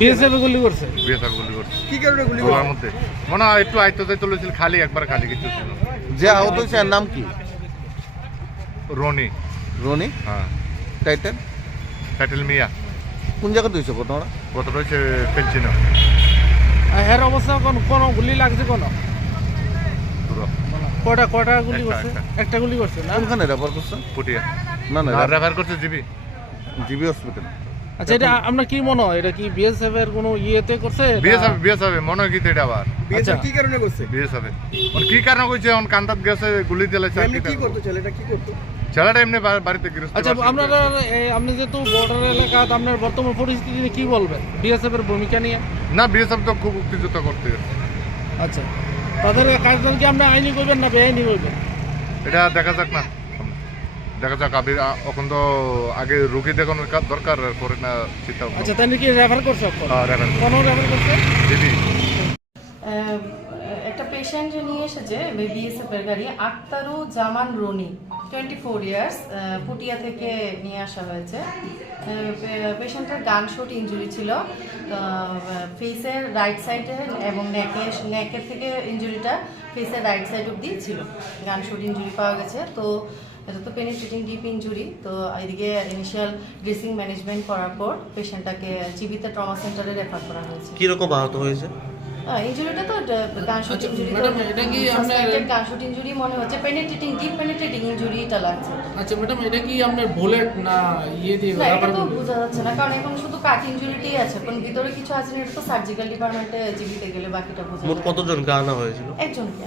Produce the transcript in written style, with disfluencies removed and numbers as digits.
BSF গুলি করছে। BSF গুলি করছে। কি কারণে গুলি ওর করছে? মধ্যে মনে হয় একটু আইতো যাই চলেছিল, খালি একবার খালি কিছু ছিল। যে আহত হয়েছে এর নাম কি? রনি। রনি। হ্যাঁ। টাইটেল টাইটেল মিয়া। কোন জায়গাতে হয়েছে ঘটনাটা? কত রয়েছে পেনশন এর অবস্থা কোন গুলি লাগছে কোন? কয়টা গুলি করছে? একটা গুলি করছে না? কোনখানে রেফার করছেন? পুটিয়া। না না, রেফার করছে জিবি হসপিটাল। আচ্ছা, এটা আমরা কি মনে হয় এটা কি বিএসএফ এর কোনো ইয়েতে করছে? বিএসএফ মনে হয় কি এটা আবার বিএসএফ কি কারণে করছে? বিএসএফ কি কারণে কইছে এখন কান্দাত গেছে গুলি দিলে এমনি কি করতো ছেলেটা, কি করতো? ছেলেটা এমনি বাড়িতে গৃহস্থ। আচ্ছা, আপনারা আপনি যেহেতু বর্ডার এলাকা, আপনার বর্তমান পরিস্থিতি নিয়ে কি বলবেন বিএসএফ এর ভূমিকা নিয়ে? না, বিএসএফ তো খুব উত্তেজিত করতে গেছে। আচ্ছা, তাদের কাজটা কি আমরা আইনি করবেন না বেআইনি করবেন? এটা দেখা যাক না, দেখা যাক। এখন তো আগে রুগী দেখানোর কাজ দরকার, পরে না চিন্তা। আচ্ছা, তাহলে কি রেফার করছে? কোন রেফার করছে? জিবি। একটা পেশেন্ট নিয়ে এসেছে বিএসএফ এর গাড়ি, আক্তারুজ্জামান রনি, 24 ইয়ার্স, পুটিয়া থেকে নিয়ে আসা হয়েছে। পেশেন্টের গানশট ইনজুরি ছিল ফেসের রাইট সাইডে এবং নেকের থেকে ইনজুরিটা ফেসের রাইট সাইড অব্দি ছিল। গানশট ইনজুরি পাওয়া গেছে। তো এটা তো পেনিট্রেটিং ডিপ ইনজুরি। তো এদিকে ইনিশিয়াল ড্রেসিং ম্যানেজমেন্ট করার পর পেশেন্টটাকে জিবিতে ট্রমা সেন্টারে রেফার করা হয়েছে। কিরকম আহত হয়েছে? ইনজুরিটা তো গানশট ইনজুরি, ম্যাডাম এটা কি আপনার গানশট ইনজুরি মনে হচ্ছে, পেনিট্রেটিং ডিপ পেনিট্রেটিং ইনজুরিটা লাগছে। আচ্ছা ম্যাডাম, এটা কি আপনার বুলেট না ইয়ে দিয়ে না, এটা তো বোঝা যাচ্ছে না, কারণ এখন শুধু কাট ইনজুরিটাই আছে, কোন ভিতরে কিছু আছে না। এটা তো সার্জিক্যাল ডিপার্টমেন্টে জিবিতে গেলে বাকিটা বোঝা মোট যাবে। কতজনকে আনা হয়েছিল? একজনকে।